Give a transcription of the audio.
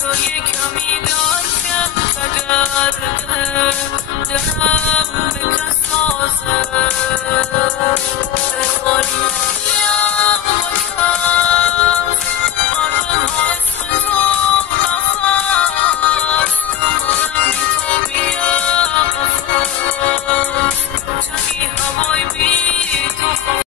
تا یه کمی درکم نکرده دلم به کس نازه